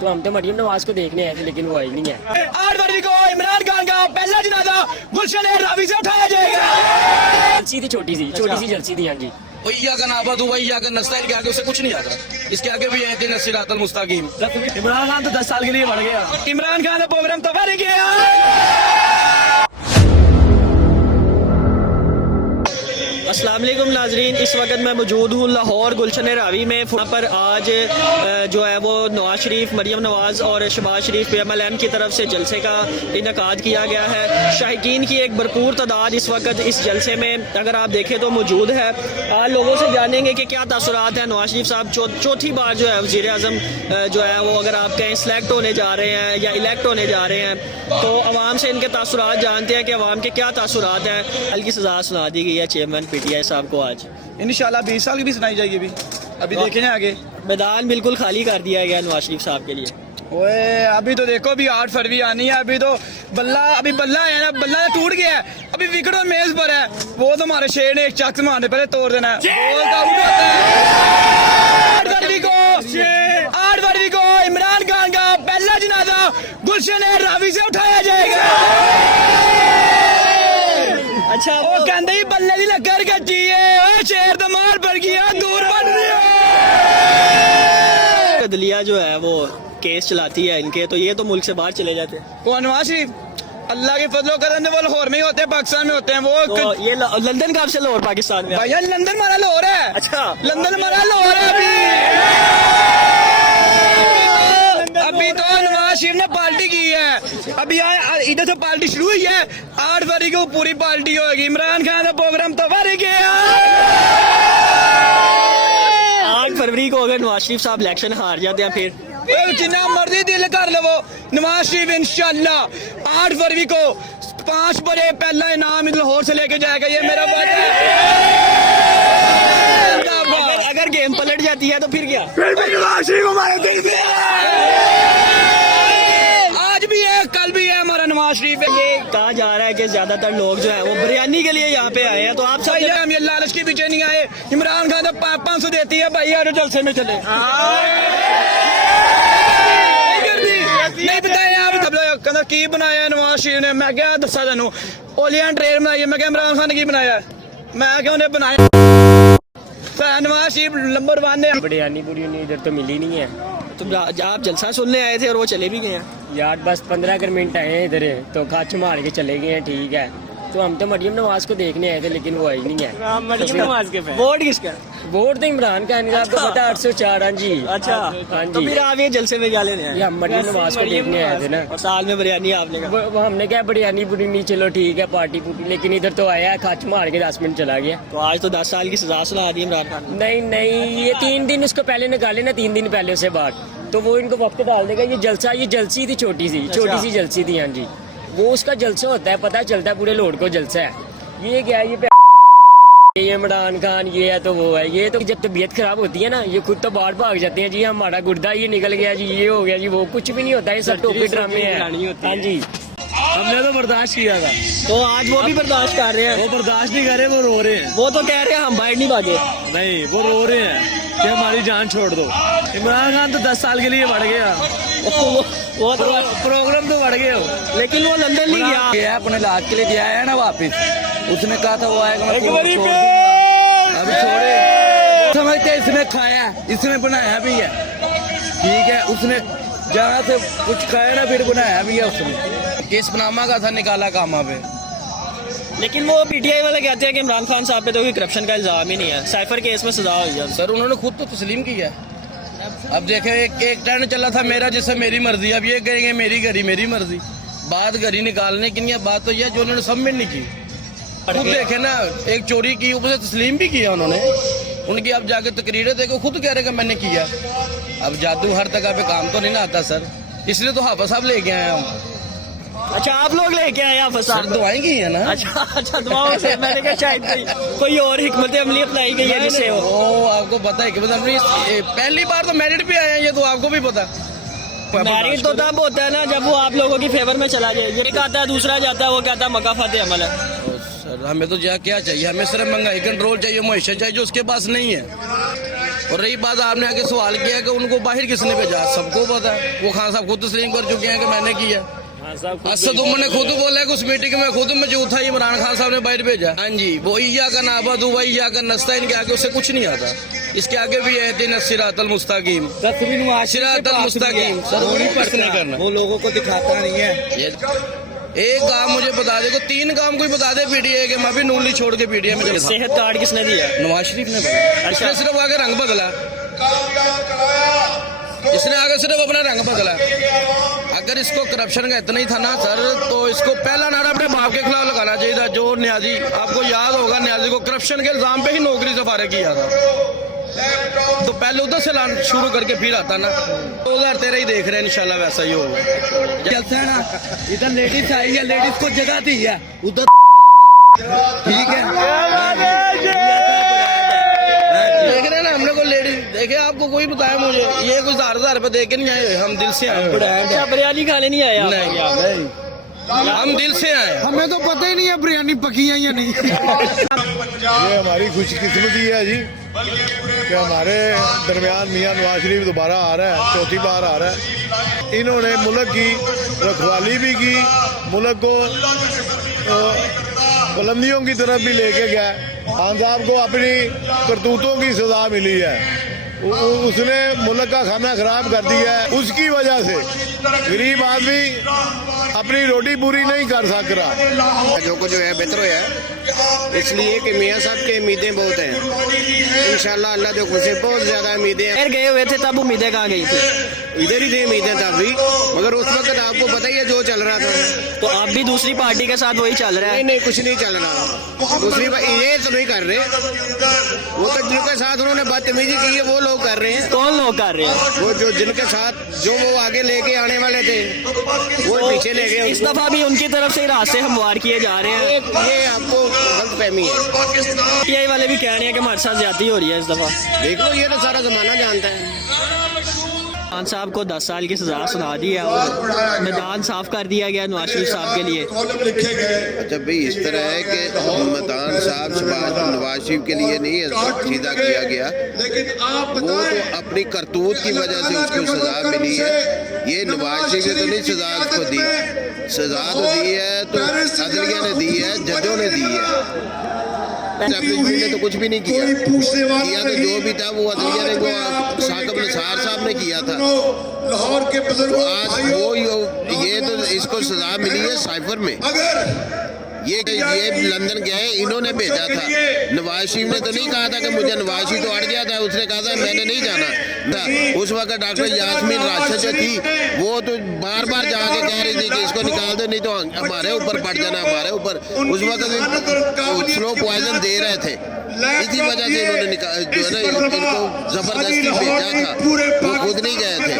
तो हम तो मरियम नवाज को देखने आए थे, लेकिन वो आई नहीं है। 8 फरवरी को इमरान खान का पहला जनाजा गुलशन रावी से उठाया जाएगा। जलसी थी, छोटी सी जलसी थी। हाँ जी, भैया का नाबद हुआ, भैया का नस्ताइल के आगे उसे कुछ नहीं आता। इसके आगे भी है नसीरातुल मुस्ताकीम। इमरान खान तो 10 साल के लिए बढ़ गया। इमरान खान का प्रोग्राम तो बढ़ गया। अस्सलाम वालेकुम नाजरीन, इस वक्त मैं मौजूद हूँ लाहौर गुलशन रावी में। वहाँ पर आज जो है वो नवाज शरीफ, मरियम नवाज और शहबाज शरीफ PMLN की तरफ से जलसे का इनकाद किया गया है। शाहीकीन की एक भरपूर तादाद इस वक्त इस जलसे में अगर आप देखें तो मौजूद है। आज लोगों से जानेंगे कि क्या तासुरात हैं। नवाज शरीफ साहब चौथी बार जो है वज़ीर आज़म जो है वो अगर आप कहें सिलेक्ट होने जा रहे हैं या इलेक्ट होने जा रहे हैं, तो आवाम से इनके तासुरात जानते हैं कि आवाम के क्या तासुरात हैं। कल की सज़ा सुना दी गई है चेयरमैन PTI साहब को आज। इंशाल्लाह 20 साल की भी सुनाई जाएगी। अभी देखें आगे मैदान बिल्कुल खाली कर दिया गया नवाज शरीफ साहब के लिए। ओए अभी तो देखो, अभी 8 फरवरी आनी है। अभी तो बल्ला है ना, बल्ला टूट गया है। अभी विकेट और मेज पर है। वो तो हमारे शेर ने एक चक्स मारने पहले तोड़ देना है। 8 फरवरी को इमरान खान का पहला जनाजा गुलशन रावी से उठाया जाएगा। अच्छा, वो कहते ही बल्ले दी लकर कच्ची है, शेर तो मार पड़ गया, दूर बन रही है। अदलिया जो है वो केस चलाती है इनके, तो ये तो मुल्क से बाहर चले जाते हैं। कौन नवाज शरीफ? अल्लाह के फजलो करम वो लाहौर में ही होते हैं, पाकिस्तान में होते हैं। वो तो ये लंदन कब से लाहौर पाकिस्तान में? भैया लंदन मारा लाहौर है। अच्छा, लंदन मारा लाहौर है। अभी तो नवाज शरीफ ने पार्टी की है। अभी इधर से पार्टी शुरू हुई है। 8 फरवरी को पूरी पार्टी होगी। इमरान खान का प्रोग्राम तो बढ़ गया। 8 फरवरी को अगर नवाज शरीफ साहब इलेक्शन हार जाते हैं फिर जितना मर्जी दिल कर लो नवाज शरीफ इंशाल्लाह 8 फरवरी को 5 बजे पहला इनाम लाहौर से लेके जाएगा। ये मेरा वादा है। अगर गेम पलट जाती है तो फिर क्या? नवाज शरीफ हमारे दिल में आज भी है, कल भी है। हमारा नवाज शरीफ है। ये कहा जा रहा है कि ज्यादातर लोग जो है वो बिरयानी के लिए यहाँ पे आए हैं, तो आप सब हम ये लालच के पीछे नहीं आए। इमरान खान तो 500 देती है भाई, यार जलसे में चले नहीं बताया आप सब लोग कहना की बनाया नवाज शरीफ ने। मैं क्या दसा तेनू ओलियां ट्रेन बनाई है। मैं क्या इमरान खान ने की बनाया? मैं क्या उन्हें बनाया? नवाज शरीफ नंबर 1 है। बिरयानी बुरियानी इधर तो मिली नहीं है। तुम आप जलसा सुनने आए थे और वो चले भी गए हैं यार। बस 15 मिनट आए हैं इधर, तो काच मार के चले गए हैं। ठीक है, तो हम तो मरियम नवाज को देखने आए थे, लेकिन वो आई नहीं है। मरियम नवाज के वोट किसका? वोट तो इमरान खान का, आपको पता 804। हाँ जी, अच्छा, हाँ तो जी। फिर आप ये जलसे में क्या लेने आए? ये हम मरियम नवाज को देखने आए थे ना। और साल में बिरयानी आपने कहा? वो हमने क्या बिरयानी बुरियानी चलो ठीक है, पार्टी पुर्टी, लेकिन इधर तो आया है, खाच मार के 10 मिनट चला गया। तो आज तो 10 साल की सजा सुना दी इमरान खान ने। नहीं, ये 3 दिन उसको पहले निकाले ना, 3 दिन पहले उसे बाद, तो वो इनको वक्त डाल देगा। ये जलसी थी, छोटी सी जलसी थी। हाँ जी, वो उसका जलसा होता है, पता चलता है पूरे लोड को जलसा है। ये क्या है, ये इमरान खान ये है तो वो है। ये तो जब तबीयत खराब होती है ना, ये खुद तो बाहर भाग जाते हैं जी, हमारा गुर्दा ये निकल गया जी, ये हो गया जी, वो कुछ भी नहीं होता है। सब टोपी ड्रामे हैं। हाँ जी, हमने तो बर्दाश्त किया था, तो आज वो भी बर्दाश्त कर रहे हैं। वो बर्दाश्त नहीं कर रहे, वो रो रहे हैं। वो तो कह रहे हैं हम बाहर नहीं भागे। नहीं, वो रो रहे हैं कि हमारी जान छोड़ दो। इमरान खान तो 10 साल के लिए बढ़ गया। वो तो प्रोग्राम तो बढ़ गए हो, लेकिन वो लंदन नहीं गया। अपने इलाज के लिए दिया है ना वापिस। उसने कहा था वो आएगा, मैं एक बारी छोड़ पे। दूंगा। अभी छोड़े समझते, इसने खाया, इसने बनाया भी है। ठीक है, उसने जहाँ से कुछ खाया ना, फिर बनाया भी है उसने। केस पनामा का था, निकाला कामा पे। लेकिन वो PTI वाले कहते हैं कि इमरान खान साहब पे तो कोई करप्शन का इल्जाम ही नहीं है, साइफर केस में सजा हुई है। सर उन्होंने खुद तो तस्लीम किया। अब देखे एक ट्रेंड चला था मेरा जिससे मेरी मर्जी, अब ये कहेंगे मेरी घड़ी मेरी मर्जी। बात घड़ी निकालने की नहीं है, बात तो यह जो उन्होंने सबमिट नहीं की। खुद देखे ना, एक चोरी की, ऊपर से तस्लीम भी किया उन्होंने। उनकी अब जाके तकरीरें देखो, खुद कह रहे कि मैंने किया। अब जादू हर जगह पे काम तो नहीं ना आता सर, इसलिए तो हाफिज साहब लेके आए हम। अच्छा, आप लोग लेके आए यहाँ फंसा? सर दुआएं की है ना। अच्छा, दुआओं से। मैंने कहा शायद कोई और हिकमत अमली अपनाई गई है जिससे वो आपको पता है कि पहली बार तो मेरिट पे आए हैं, ये तो आपको भी पता। मैरिज तो तब होता है ना जब वो आप लोगों की फेवर में चला जाए। एक आता है, दूसरा जाता है, वो कहता है मकाफात अमल है। सर हमें तो क्या चाहिए, हमें सिर्फ महंगाई कंट्रोल चाहिए, मुआशा चाहिए, जो उसके पास नहीं है। और रही बात आपने आगे सवाल किया कि उनको बाहर किसने भेजा, सबको पता है। वो खान साहब खुद तस्लीम कर चुके हैं कि मैंने किया। असद उमर ने खुद बोला है कि उस मीटिंग में खुद मौजूद था, इमरान खान साहब ने बाहर भेजा। हाँ जी, वो ईया का नाबदू व ईया का नस्ताइन के आगे उसे कुछ नहीं आता। इसके आगे भी है सिरातल मुस्तकीम, सिरातल मुस्तकीम। सर वो नहीं किसने करना, वो लोगों को दिखाता नहीं है। ये एक काम मुझे बता दे, को 3 काम कोई बता दे पीडीए के, मैं भी नून लीग छोड़ के पीडीए में चला। सेहत कार्ड किसने दिया? नवाज शरीफ ने बदला। इसने सिर्फ आगे रंग बदला, इसने आगे सिर्फ अपना रंग बदला। अगर इसको करप्शन का इतना ही था ना सर, तो इसको पहला नारा अपने बाप के खिलाफ लगाना चाहिए था। जो न्याजी, आपको याद होगा, न्याजी को करप्शन के इल्जाम पे ही नौकरी से फारिग किया था। तो पहले उधर से शुरू करके फिर आता ना। 2013 ही देख रहे हैं, इंशाल्लाह वैसा ही होगा। जलसा है ना, इधर लेडीज आई है, लेडीज को जगह दी है, उधर ठीक है। देख रहे हैं ना, हमने को लेडीज देखे, आपको कोई बताया मुझे, ये कुछ 1000 रुपए दे के नहीं आए, हम दिल से आए। अच्छा, बिरयानी खाने नहीं आया? नहीं, हम दिल से आए। हमें तो पता ही नहीं है बिरयानी पकी है या नहीं। ये हमारी खुशकिस्मती है जी कि हमारे दरमियान मियां नवाज शरीफ दोबारा आ रहा है, चौथी बार आ रहा है। इन्होंने मुल्क की रखवाली भी की, मुल्क को बुलंदियों की तरफ भी लेके गया। खान साहब को अपनी करतूतों की सजा मिली है, उसने मुल्क का खाना खराब कर दिया है। उसकी वजह से गरीब आदमी अपनी रोटी पूरी नहीं कर सक रहा। जो कुछ है बेहतर है, इसलिए कि मियाँ साहब की उम्मीदें बहुत हैं। इंशाल्लाह अल्लाह जो खुश है, बहुत ज्यादा उम्मीदें हैं। खैर गए हुए थे तब उम्मीदें कहाँ गई थी? इधर ही थे उम्मीदें तब भी, मगर उस वक्त आपको पता ही है जो चल रहा था। तो आप भी दूसरी पार्टी के साथ वही चल रहा है? नहीं, कुछ नहीं चल रहा। दूसरी बात ये तो नहीं कर रहे, वो तो जिनके साथ उन्होंने बदतमीजी की है वो लोग कर रहे हैं। कौन लोग कर रहे हैं? वो जो जिनके साथ जो वो आगे लेके आने वाले थे वो पीछे ले गए। इस दफा भी उनकी तरफ से रास्ते हमवार किए जा रहे हैं। ये आपको गलत फहमी है। पीआई वाले भी कह रहे हैं कि हमारे साथ ज्यादती हो रही है इस दफा। देख लो, ये तो सारा जमाना जानता है। खान साहब को 10 साल की सजा सुना दी है और मैदान साफ कर दिया गया नवाज शरीफ साहब के लिए। अच्छा भाई, इस तरह है कि मैदान साहब नवाज शरीफ के लिए नहीं सीधा किया गया, वो तो अपनी करतूत की वजह से उसको सजा मिली है। ये नवाज शरीफ ने तो नहीं सजा उसको दी, सजा तो दी है तो अदलिया ने दी है, जजों ने दी है। ने तो कुछ भी नहीं किया तो जो भी था वो अदलिया ने, वो साकिब निसार साहब ने किया था। तो आज वो ये तो इसको सजा मिली है साइफर में। ये लंदन गए, इन्होंने भेजा था। नवाज शरीफ ने तो नहीं कहा था कि मुझे, नवाज शरीफ तो अड़ गया था, उसने कहा था मैंने नहीं जाना था। उस वक्त डॉक्टर यास्मीन राशिद जो थी वो तो बार बार जाके कह रही थी कि इसको निकाल दो, नहीं तो हमारे ऊपर पड़ जाना, हमारे ऊपर। उस वक्त स्लो पॉइजन दे रहे थे, इसी वजह से इन्होंने जो है ना इनको जबरदस्ती भेजा था, वो खुद नहीं गए थे।